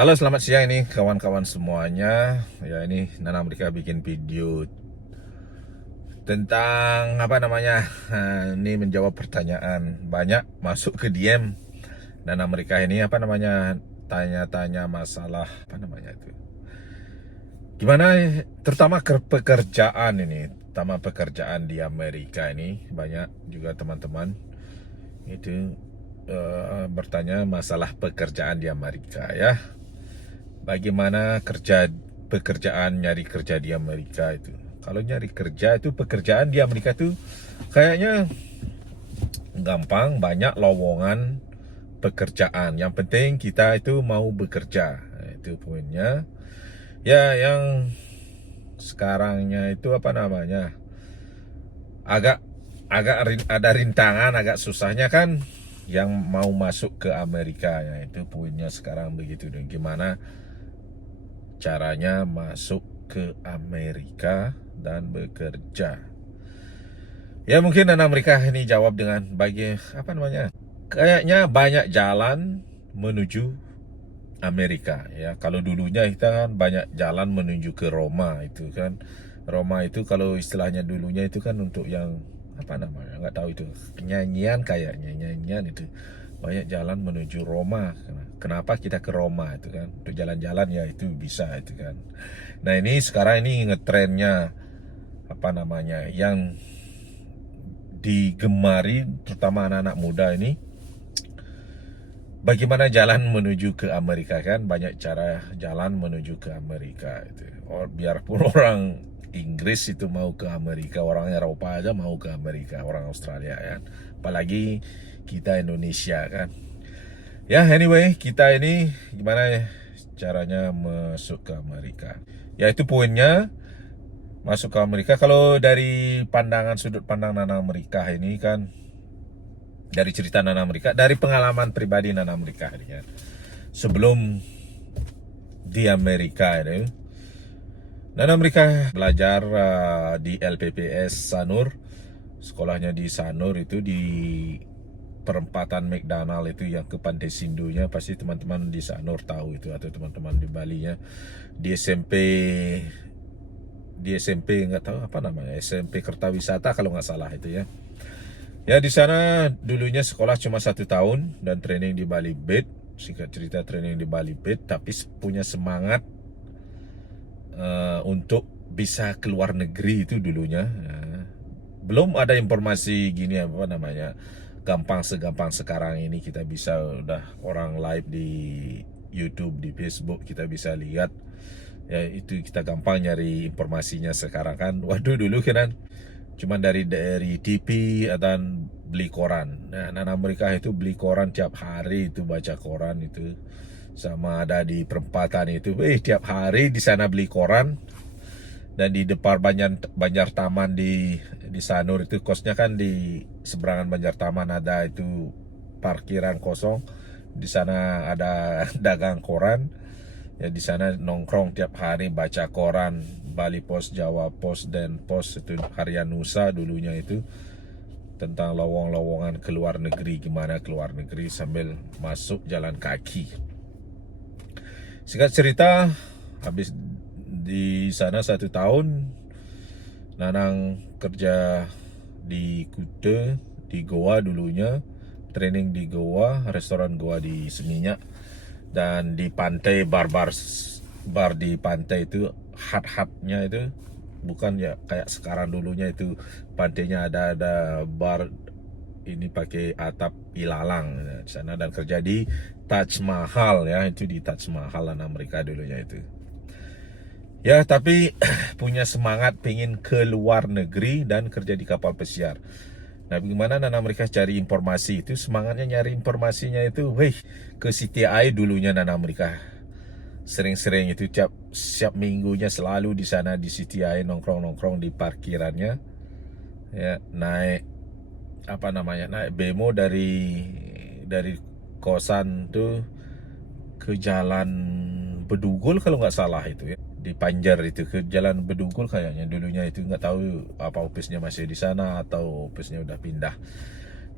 Halo, selamat siang ini kawan-kawan semuanya. Ya, ini Nana mereka bikin video tentang ini menjawab pertanyaan banyak masuk ke DM Nana mereka ini tanya-tanya masalah itu. Gimana terutama pekerjaan ini, terutama pekerjaan di Amerika ini banyak juga teman-teman itu bertanya masalah pekerjaan di Amerika ya. Bagaimana pekerjaan nyari kerja di Amerika itu. Kalau nyari kerja itu pekerjaan di Amerika itu kayaknya gampang, banyak lowongan pekerjaan. Yang penting kita itu mau bekerja. Itu poinnya. Ya, yang sekarangnya itu agak agak ada rintangan, agak susahnya kan yang mau masuk ke Amerika ya. Itu poinnya sekarang begitu. Dan gimana caranya masuk ke Amerika dan bekerja. Ya, mungkin anak mereka ini jawab dengan kayaknya banyak jalan menuju Amerika ya. Kalau dulunya kita kan banyak jalan menuju ke Roma itu kan. Roma itu kalau istilahnya dulunya itu kan untuk yang nggak tahu itu nyanyian itu, banyak jalan menuju Roma. Kenapa kita ke Roma itu kan, untuk jalan-jalan ya, itu bisa itu kan. Nah, ini sekarang ini ngetrennya yang digemari terutama anak-anak muda ini, bagaimana jalan menuju ke Amerika kan. Banyak cara jalan menuju ke Amerika itu. Biarpun orang Inggris itu mau ke Amerika, orang Eropa aja mau ke Amerika, orang Australia kan. Apalagi kita Indonesia kan. Ya, anyway, kita ini gimana caranya masuk ke Amerika. Ya, itu poinnya, masuk ke Amerika. Kalau dari sudut pandang Nana Amerika ini kan, dari cerita Nana Amerika, dari pengalaman pribadi Nana Amerika ini kan. Sebelum di Amerika ini, Nana Amerika belajar di LPPS Sanur. Sekolahnya di Sanur itu di perempatan McDonald itu yang ke Pantai Sindunya. Pasti teman-teman di Sanur tahu itu, atau teman-teman di Bali ya. Di SMP nggak tahu SMP Kertawisata kalau nggak salah itu ya. Ya, di sana dulunya sekolah cuma 1 tahun dan training di Bali Beat. Singkat cerita, training di Bali Beat, tapi punya semangat untuk bisa keluar negeri itu dulunya. Belum ada informasi gini gampang segampang sekarang ini. Kita bisa udah orang live di YouTube, di Facebook, kita bisa lihat ya. Itu kita gampang nyari informasinya sekarang kan. Waduh, dulu kan cuma dari TV dan beli koran. Nah, anak mereka itu beli koran tiap hari, itu baca koran itu. Sama ada di perempatan itu, tiap hari di sana beli koran. Dan di depan Banjar Taman di Sanur itu, kosnya kan di seberangan Banjar Taman, ada itu parkiran kosong. Di sana ada dagang koran. Ya, di sana nongkrong tiap hari baca koran, Bali Post, Jawa Post, dan Post itu harian Nusa dulunya itu, tentang lowongan keluar negeri, gimana keluar negeri sambil masuk jalan kaki. Singkat cerita, habis di sana 1 tahun, Nanang kerja di Kuta, di Goa dulunya, training di Goa, restoran Goa di Seminyak. Dan di pantai, bar di pantai itu, hat-hatnya itu bukan ya kayak sekarang. Dulunya itu pantainya ada bar ini pakai atap ilalang ya, di sana. Dan kerja di Taj Mahal ya, itu di Taj Mahal anak mereka dulunya itu. Ya, tapi punya semangat pengen ke luar negeri dan kerja di kapal pesiar. Nah, bagaimana Nana mereka cari informasi itu? Semangatnya nyari informasinya itu, ke CTI dulunya. Nana mereka sering-sering itu, siap minggunya selalu di sana di CTI, nongkrong-nongkrong di parkirannya. Ya, naik naik bemo dari kosan tuh ke Jalan Bedugul kalau nggak salah itu ya. Di Panjar itu ke Jalan Bedugul kayaknya dulunya itu, nggak tahu apa ofisnya masih di sana atau ofisnya udah pindah.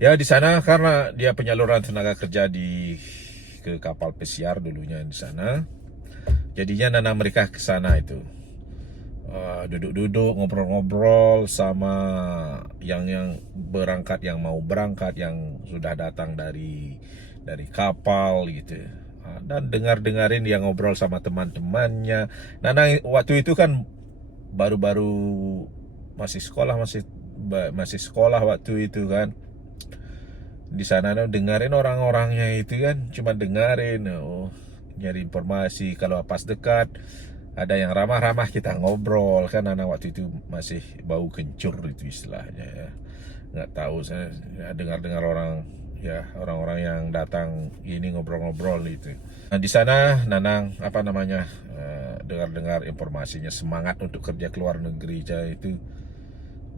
Ya, di sana karena dia penyaluran tenaga kerja di ke kapal pesiar dulunya di sana. Jadinya Nana mereka ke sana itu. Duduk-duduk ngobrol-ngobrol sama yang berangkat, yang mau berangkat, yang sudah datang dari kapal gitu. Dan dengar-dengarin yang ngobrol sama teman-temannya. Nana waktu itu kan baru-baru masih sekolah waktu itu kan. Di sana dengerin orang-orangnya itu kan, cuma dengerin, nyari informasi. Kalau pas dekat ada yang ramah-ramah kita ngobrol kan. Anak waktu itu masih bau kencur itu istilahnya ya. Nggak tahu, saya ya, dengar-dengar orang-orang yang datang ini ngobrol-ngobrol itu. Nah, di sana Nanang dengar-dengar informasinya, semangat untuk kerja ke luar negeri itu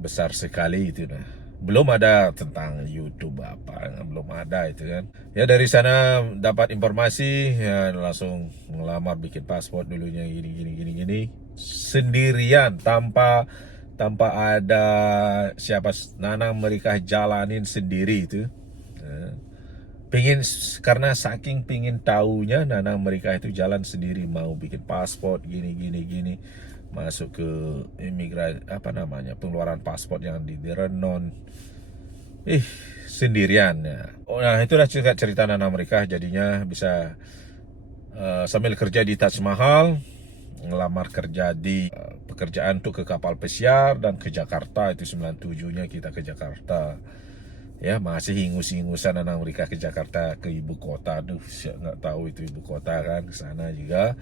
besar sekali itu. Nah, belum ada tentang YouTube belum ada itu kan. Ya dari sana dapat informasi, ya langsung ngelamar bikin paspor dulunya gini sendirian, tanpa ada siapa. Nanang mereka jalanin sendiri itu. Karena saking pingin taunya, Nanang mereka itu jalan sendiri, mau bikin paspor gini masuk ke imigrasi pengeluaran paspor yang di Renon sendirian ya. Nah itulah cerita Nanang mereka. Jadinya bisa sambil kerja di Taj Mahal, ngelamar kerja di pekerjaan tuh ke kapal pesiar, dan ke Jakarta. Itu 97-nya kita ke Jakarta ya. Masih hingus-hingusan Nanang mereka ke Jakarta, ke ibu kota. Nggak tahu itu ibu kota kan. Ke sana juga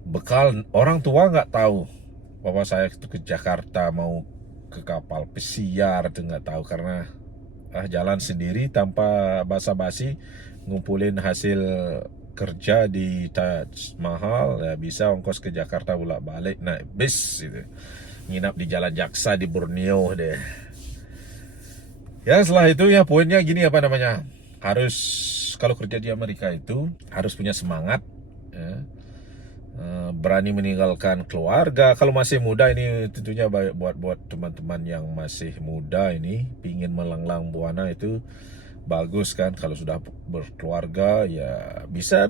bekal orang tua nggak tahu bahwa saya itu ke Jakarta mau ke kapal pesiar, itu nggak tahu, karena jalan sendiri tanpa basa-basi, ngumpulin hasil kerja di Taj Mahal ya, bisa ongkos ke Jakarta bolak-balik naik bis gitu. Nginap di Jalan Jaksa di Borneo deh. Ya setelah itu ya poinnya gini, harus kalau kerja di Amerika itu harus punya semangat ya. Berani meninggalkan keluarga. Kalau masih muda ini tentunya buat teman-teman yang masih muda ini pingin melanglang buana itu bagus kan. Kalau sudah berkeluarga ya bisa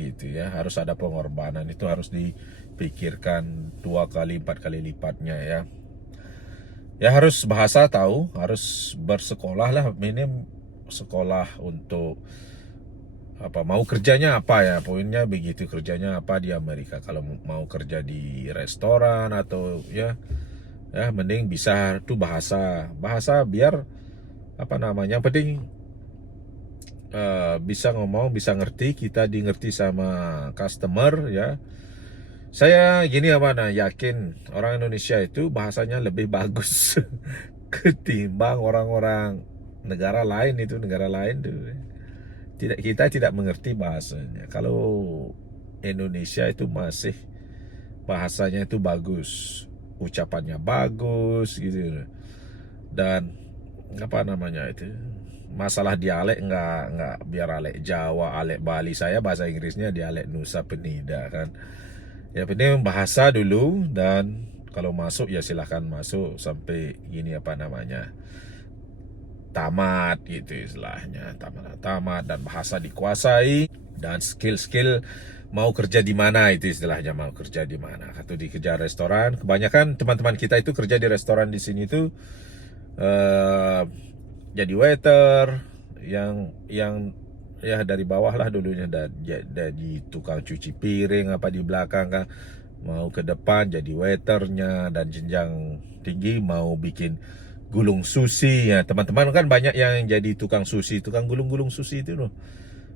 gitu ya. Harus ada pengorbanan, itu harus dipikirkan 2 kali 4 kali lipatnya ya. Ya harus bahasa tahu, harus bersekolah lah, minim sekolah untuk mau kerjanya apa ya, poinnya begitu, kerjanya apa di Amerika. Kalau mau kerja di restoran atau ya mending bisa tuh bahasa biar penting bisa ngomong, bisa ngerti, kita ngerti sama customer ya. Saya gini yakin orang Indonesia itu bahasanya lebih bagus ketimbang orang-orang negara lain tuh. Kita tidak mengerti bahasanya. Kalau Indonesia itu masih bahasanya itu bagus, ucapannya bagus gitu. Dan itu masalah dialek nggak biar alek Jawa, alek Bali, saya bahasa Inggrisnya dialek Nusa Penida kan. Ya penting bahasa dulu, dan kalau masuk ya silahkan masuk sampai tamat gitu istilahnya, tamat dan bahasa dikuasai, dan skill mau kerja di mana itu istilahnya, mau kerja di mana. Atau kerja restoran, kebanyakan teman-teman kita itu kerja di restoran di sini tuh jadi waiter, yang ya dari bawah lah dulunya, dari tukang cuci piring di belakang kan, mau ke depan jadi waiternya, dan jenjang tinggi mau bikin gulung sushi ya. Teman-teman kan banyak yang jadi tukang sushi, tukang gulung sushi itu loh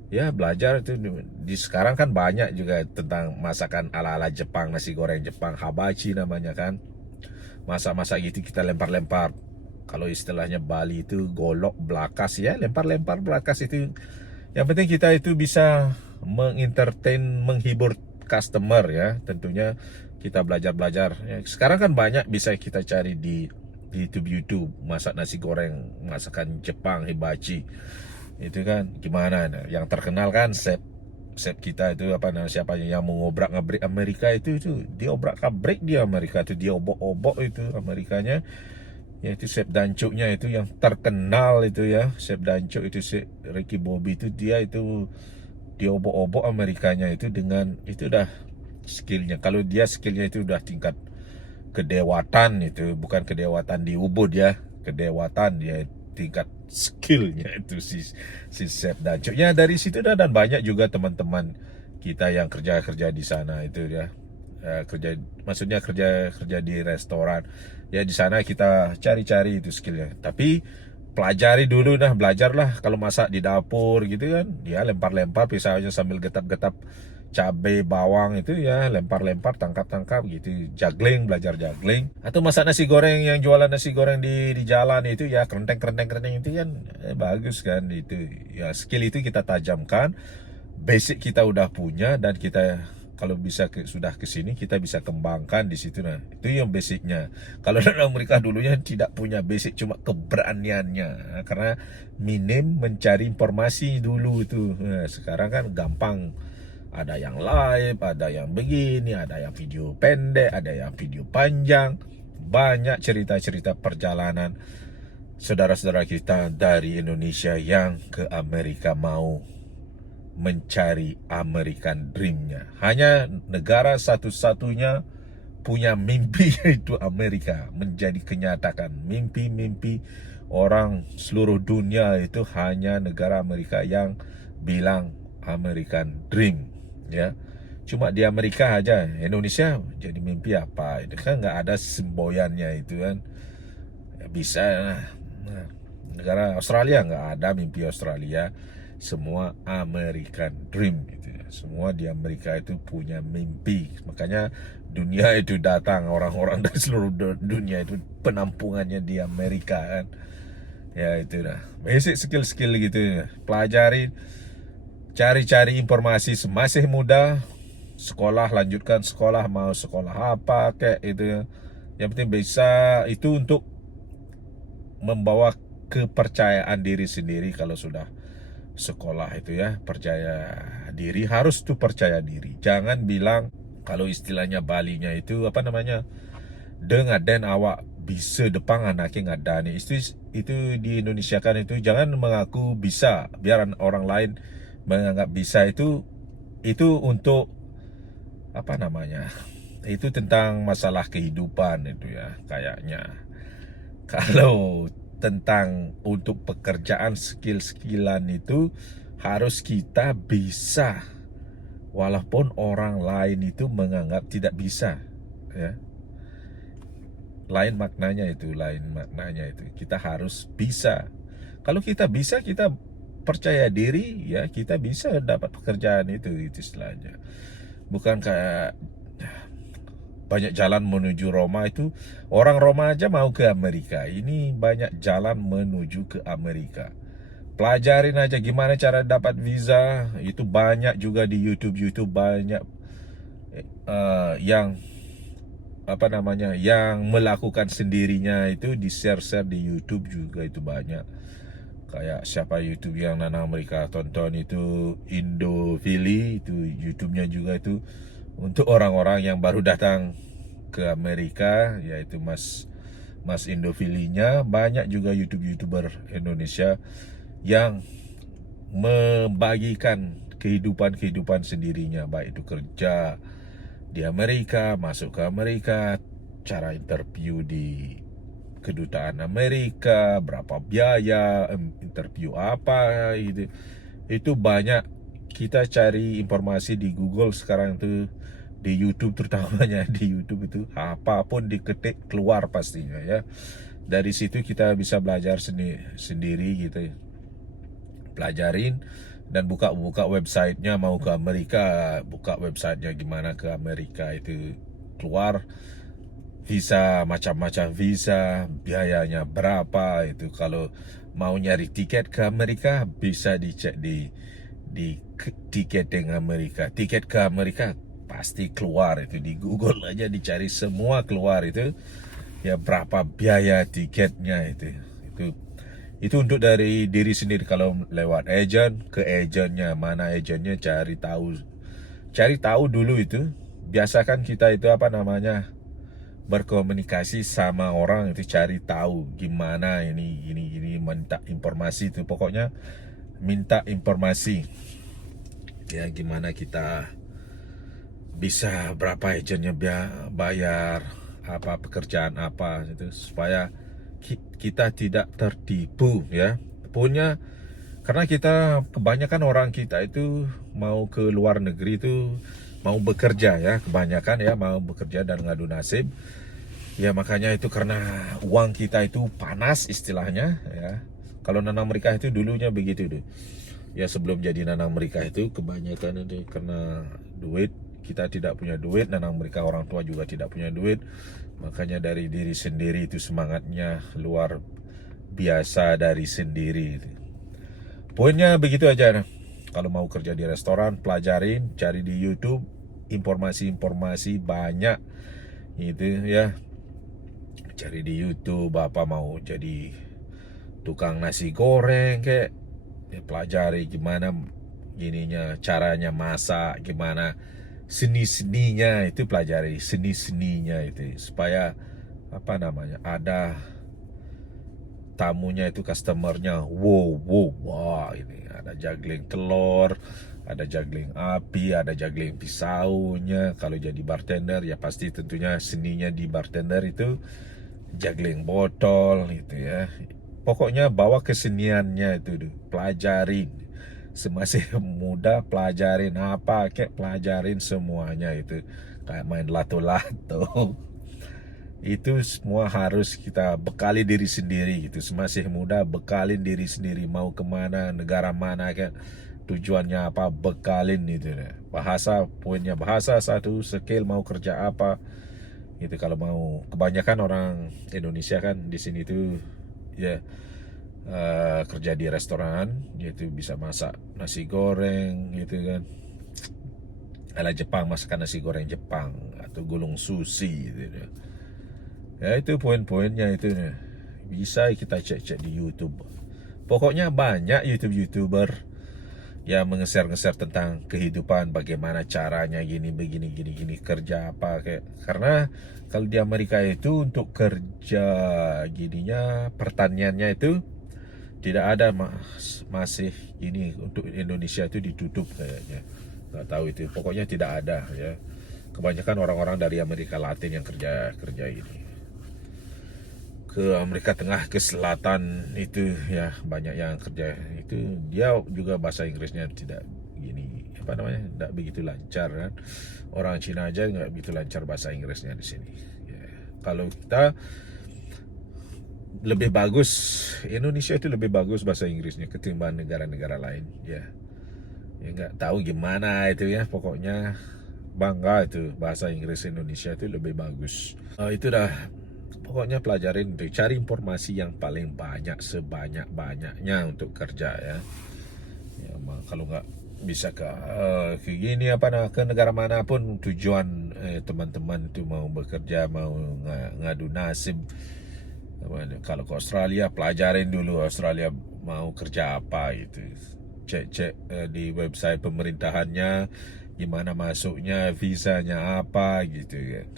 ya. Belajar itu di sekarang kan banyak juga tentang masakan ala-ala Jepang, nasi goreng Jepang, hibachi namanya kan. Masak-masak gitu kita lempar-lempar. Kalau istilahnya Bali itu golok belakas ya, lempar-lempar belakas itu. Yang penting kita itu bisa mengentertain, menghibur customer ya. Tentunya kita belajar ya. Sekarang kan banyak bisa kita cari di YouTube masak nasi goreng, masakan Jepang, hibachi. Itu kan gimana nah. Yang terkenal kan chef kita itu siapa yang mau ngobrak-ngabrik Amerika itu dia obrak-abrik di Amerika itu, dia obok-obok itu Amerikanya. Ya itu chef dancuknya itu yang terkenal itu ya. Chef dancuk itu si Ricky Bobby itu, dia diobok-obok Amerikanya itu dengan itu udah skillnya. Kalau dia skillnya itu udah tingkat kedewatan, itu bukan kedewatan di Ubud ya, kedewatan dia tingkat skillnya itu si Sep Dancuk ya. Dari situ dan banyak juga teman-teman kita yang kerja di sana itu ya. Kerja, maksudnya kerja di restoran ya. Di sana kita cari-cari itu skillnya, tapi pelajari dulu, nah belajarlah kalau masak di dapur gitu kan ya, lempar-lempar pisaunya sambil getap-getap cabai bawang itu ya, lempar-lempar tangkap-tangkap gitu, juggling, belajar juggling. Atau masak nasi goreng, yang jualan nasi goreng di jalan itu ya, kerenteng itu kan bagus kan itu ya. Skill itu kita tajamkan, basic kita udah punya, dan kita kalau bisa sudah ke sini kita bisa kembangkan di situ. Nah itu yang basicnya. Kalau orang Amerika dulunya tidak punya basic, cuma keberaniannya. Nah, karena minim mencari informasi dulu itu. Nah, sekarang kan gampang, ada yang live, ada yang begini, ada yang video pendek, ada yang video panjang. Banyak cerita-cerita perjalanan saudara-saudara kita dari Indonesia yang ke Amerika, mau mencari American Dream-nya. Hanya negara satu-satunya punya mimpi yaitu Amerika menjadi kenyataan. Mimpi-mimpi orang seluruh dunia itu hanya negara Amerika yang bilang American Dream ya. Cuma di Amerika aja, Indonesia jadi mimpi apa? Itu kan nggak ada semboyannya itu kan. Ya, bisa. Nah, negara Australia nggak ada mimpi Australia. Semua American Dream gitu ya. Semua di Amerika itu punya mimpi. Makanya dunia itu datang, orang-orang dari seluruh dunia itu penampungannya di Amerika kan. Ya itu dah. Basic skill-skill gitu ya. Pelajari, cari-cari informasi semasih muda. Sekolah, lanjutkan sekolah, mau sekolah apa kayak itu ya. Yang penting bisa itu untuk membawa kepercayaan diri sendiri. Kalau sudah sekolah itu ya, percaya diri, harus tuh percaya diri. Jangan bilang, kalau istilahnya Balinya itu apa namanya, dengaden awak bisa depan anaknya ngadani. Itu di Indonesia kan itu, jangan mengaku bisa biar orang lain menganggap bisa. Itu untuk apa namanya, itu tentang masalah kehidupan itu ya kayaknya. Kalau tentang untuk pekerjaan, skill-skillan itu harus kita bisa, walaupun orang lain itu menganggap tidak bisa ya. Lain maknanya itu kita harus bisa. Kalau kita bisa, kita percaya diri ya, kita bisa dapat pekerjaan itu istilahnya. Bukan kayak banyak jalan menuju Roma itu, orang Roma aja mau ke Amerika. Ini banyak jalan menuju ke Amerika. Pelajarin aja gimana cara dapat visa. Itu banyak juga di YouTube banyak yang apa namanya, yang melakukan sendirinya itu di share di YouTube juga itu banyak. Kayak siapa YouTube yang Nana Amerika tonton itu, Indofili, itu YouTube-nya juga itu untuk orang-orang yang baru datang ke Amerika, yaitu Mas Indofilinya. Banyak juga YouTuber Indonesia yang membagikan kehidupan sendirinya, baik itu kerja di Amerika, masuk ke Amerika, cara interview di kedutaan Amerika, berapa biaya interview apa gitu. Itu banyak kita cari informasi di Google sekarang itu, di YouTube terutamanya. Di YouTube itu apapun diketik keluar pastinya ya. Dari situ kita bisa belajar sendiri gitu. Pelajarin dan buka websitenya. Mau ke Amerika, buka websitenya gimana ke Amerika itu, keluar visa, macam-macam visa, biayanya berapa itu. Kalau mau nyari tiket ke Amerika, bisa dicek di tiketing Amerika. Tiket ke Amerika pasti keluar itu, di Google aja dicari semua keluar itu ya, berapa biaya tiketnya itu untuk dari diri sendiri. Kalau lewat agent, ke agentnya, mana agentnya, cari tahu dulu itu. Biasakan kita itu apa namanya, berkomunikasi sama orang itu, cari tahu gimana ini minta informasi itu. Pokoknya minta informasi. ya gimana kita bisa berapa agennya bayar apa pekerjaan apa itu supaya kita tidak tertipu ya. Punya karena kita kebanyakan orang kita itu mau ke luar negeri itu mau bekerja ya, kebanyakan ya mau bekerja dan ngadu nasib. Ya makanya itu karena uang kita itu panas istilahnya ya. Kalau nanam mereka itu dulunya begitu tuh. Ya sebelum jadi nanam mereka itu kebanyakan itu karena duit, kita tidak punya duit, nanam mereka orang tua juga tidak punya duit. Makanya dari diri sendiri itu semangatnya luar biasa dari sendiri itu. Poinnya begitu aja. Nah. Kalau mau kerja di restoran, pelajarin, cari di YouTube informasi-informasi banyak gitu ya. Cari di YouTube apa mau jadi tukang nasi goreng kayak ya, pelajari gimana gininya, caranya masak, gimana seni-seninya itu pelajari seni-seninya itu supaya apa namanya ada tamunya itu customernya wah ini ada juggling telur, ada juggling api, ada juggling pisaunya. Kalau jadi bartender ya pasti tentunya seninya di bartender itu juggling botol gitu ya. Pokoknya bawa keseniannya itu pelajarin semasih muda, pelajarin apa kayak pelajarin semuanya itu kayak main lato-lato. Itu semua harus kita bekali diri sendiri gitu. Semasih muda bekalin diri sendiri, mau kemana, negara mana kan, tujuannya apa, bekalin itu deh. Bahasa, poinnya bahasa satu, skill mau kerja apa gitu. Kalau mau, kebanyakan orang Indonesia kan di sini tuh ya kerja di restoran, yaitu bisa masak nasi goreng gitu kan, ala Jepang, masakan nasi goreng Jepang atau gulung sushi gitu. Ya itu poin-poinnya itu bisa kita cek-cek di YouTube. Pokoknya banyak YouTuber yang mengeser-ngeser tentang kehidupan, bagaimana caranya gini begini kerja apa kayak. Karena kalau di Amerika itu untuk kerja gininya pertaniannya itu tidak ada masih ini, untuk Indonesia itu ditutup kayaknya. Nggak tahu itu. Pokoknya tidak ada ya. Kebanyakan orang-orang dari Amerika Latin yang kerja ini. Ke Amerika Tengah, ke selatan itu ya banyak yang kerja itu, dia juga bahasa Inggrisnya tidak gini apa namanya, tidak begitu lancar kan. Orang Cina aja nggak begitu lancar bahasa Inggrisnya di sini ya. Kalau kita lebih bagus, Indonesia itu lebih bagus bahasa Inggrisnya ketimbang negara-negara lain ya. Ya nggak tahu gimana itu ya, pokoknya bangga itu bahasa Inggris Indonesia itu lebih bagus. Itu dah. Pokoknya pelajarin, cari informasi yang paling banyak sebanyak-banyaknya untuk kerja ya. Ya kalau nggak bisa ke gini apa ke negara manapun tujuan teman-teman itu mau bekerja, mau ngadu nasib. Kalau ke Australia pelajarin dulu Australia mau kerja apa gitu. Cek di website pemerintahannya gimana masuknya, visanya apa gitu kan.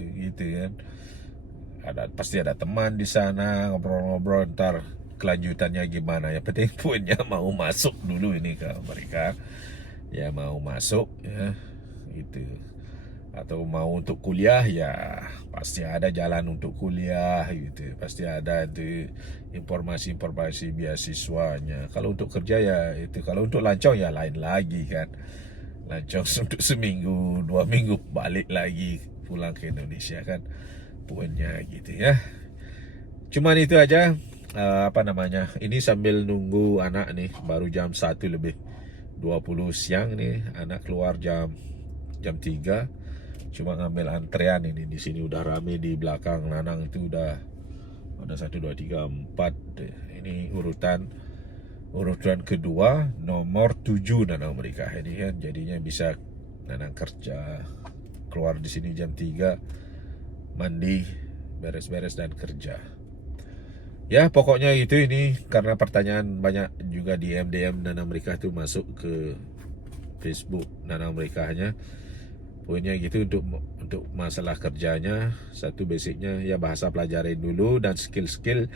Gitu kan. Pasti ada teman di sana, ngobrol-ngobrol ntar kelanjutannya gimana. Yang penting punya mau masuk dulu ini ke mereka ya, mau masuk ya itu, atau mau untuk kuliah ya pasti ada jalan untuk kuliah gitu, pasti ada itu informasi beasiswanya. Kalau untuk kerja ya itu, kalau untuk lancong ya lain lagi kan, lancong untuk seminggu 2 minggu balik lagi pulang ke Indonesia kan, poinnya gitu ya. Cuman itu aja apa namanya, ini sambil nunggu anak nih, baru jam 1:20 siang nih, anak keluar jam 3. Cuma ngambil antrean ini, di sini udah rame di belakang Nanang itu udah ada 1 2 3 4. Ini urutan kedua nomor 7 Nanang mereka ini kan, jadinya bisa Nanang kerja keluar di sini jam 3, mandi, beres-beres dan kerja. Ya pokoknya itu, ini karena pertanyaan banyak juga di DM Nanang mereka itu masuk ke Facebook Nanang mereka hanya. Poinnya gitu, untuk masalah kerjanya, satu basicnya ya bahasa pelajarin dulu, dan skill-skill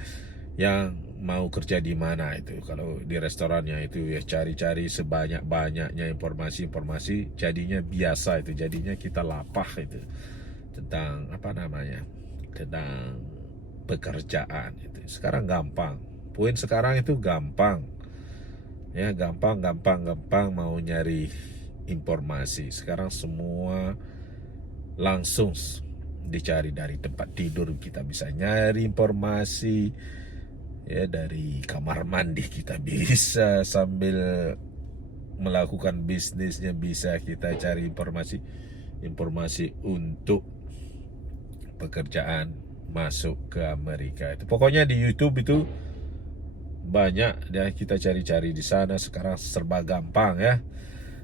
yang mau kerja di mana itu. Kalau di restorannya itu ya cari-cari sebanyak-banyaknya informasi-informasi, jadinya biasa itu, jadinya kita lapah itu tentang apa namanya, tentang pekerjaan itu. Sekarang gampang. Poin sekarang itu gampang. Ya, gampang mau nyari informasi. Sekarang semua langsung dicari dari tempat tidur, kita bisa nyari informasi. Ya, dari kamar mandi kita bisa, sambil melakukan bisnisnya bisa kita cari informasi untuk pekerjaan masuk ke Amerika itu. Pokoknya di YouTube itu banyak ya, kita cari-cari di sana. Sekarang serba gampang ya.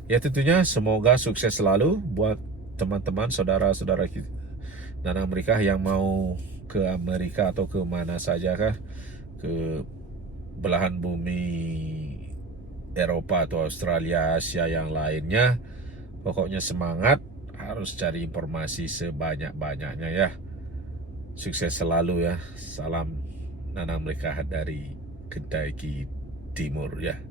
Ya tentunya semoga sukses selalu buat teman-teman, saudara-saudara kita dan Amerika yang mau ke Amerika atau ke mana saja kah, ke belahan bumi Eropa atau Australia, Asia yang lainnya. Pokoknya semangat, harus cari informasi sebanyak-banyaknya ya. Sukses selalu ya. Salam Nana Mereka dari Kentucky Timur ya.